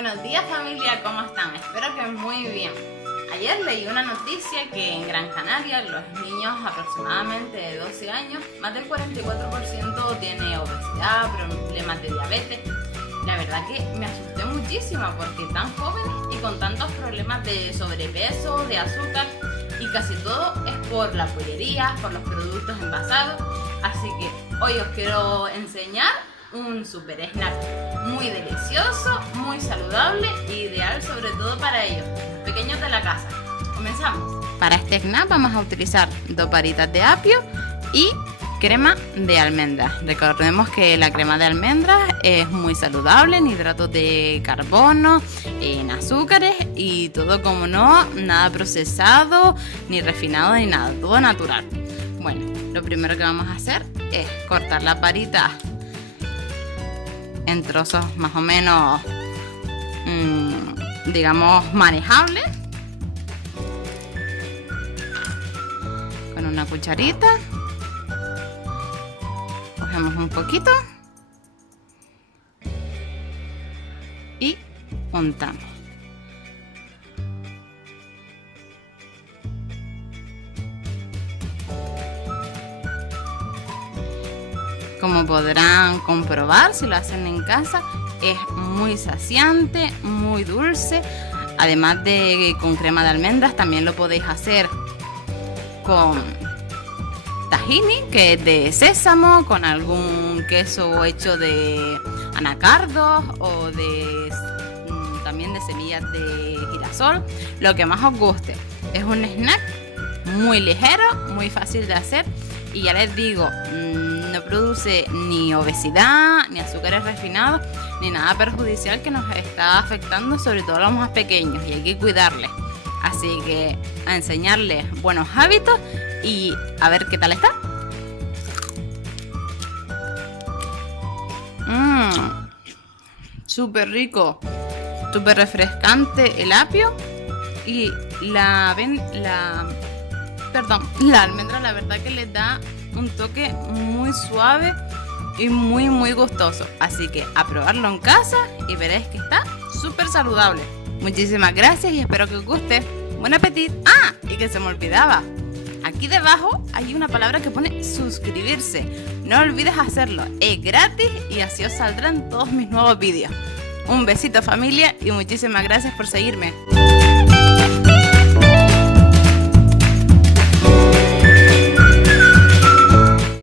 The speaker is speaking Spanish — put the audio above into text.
Buenos días familia, ¿cómo están? Espero que muy bien. Ayer leí una noticia que en Gran Canaria los niños aproximadamente de 12 años, más del 44% tiene obesidad, problemas de diabetes. La verdad que me asusté muchísimo porque tan jóvenes y con tantos problemas de sobrepeso, de azúcar y casi todo es por la pollería, por los productos envasados. Así que hoy os quiero enseñar un super snack muy delicioso, muy saludable e ideal sobre todo para ellos, los pequeños de la casa. Comenzamos. Para este snack vamos a utilizar 2 varitas de apio y crema de almendras. Recordemos que la crema de almendras es muy saludable en hidratos de carbono, en azúcares y todo, como no, nada procesado, ni refinado, ni nada, todo natural. Bueno, lo primero que vamos a hacer es cortar las varitas en trozos más o menos, digamos, manejables. Con una cucharita cogemos un poquito y untamos. Como podrán comprobar si lo hacen en casa, es muy saciante, muy dulce. Además de con crema de almendras, también lo podéis hacer con tahini, que es de sésamo, con algún queso hecho de anacardos o de también de semillas de girasol, lo que más os guste. Es un snack muy ligero, muy fácil de hacer y ya les digo, no produce ni obesidad, ni azúcares refinados, ni nada perjudicial que nos está afectando, sobre todo a los más pequeños, y hay que cuidarles. Así que a enseñarles buenos hábitos y a ver qué tal está. Súper rico, súper refrescante el apio y la almendra, la verdad que les da un toque muy suave y muy gustoso. Así que a probarlo en casa y veréis que está súper saludable. Muchísimas gracias y espero que os guste. Buen apetito. Ah, y que se me olvidaba, aquí debajo hay una palabra que pone suscribirse. No olvides hacerlo, es gratis y así os saldrán todos mis nuevos vídeos. Un besito familia y muchísimas gracias por seguirme.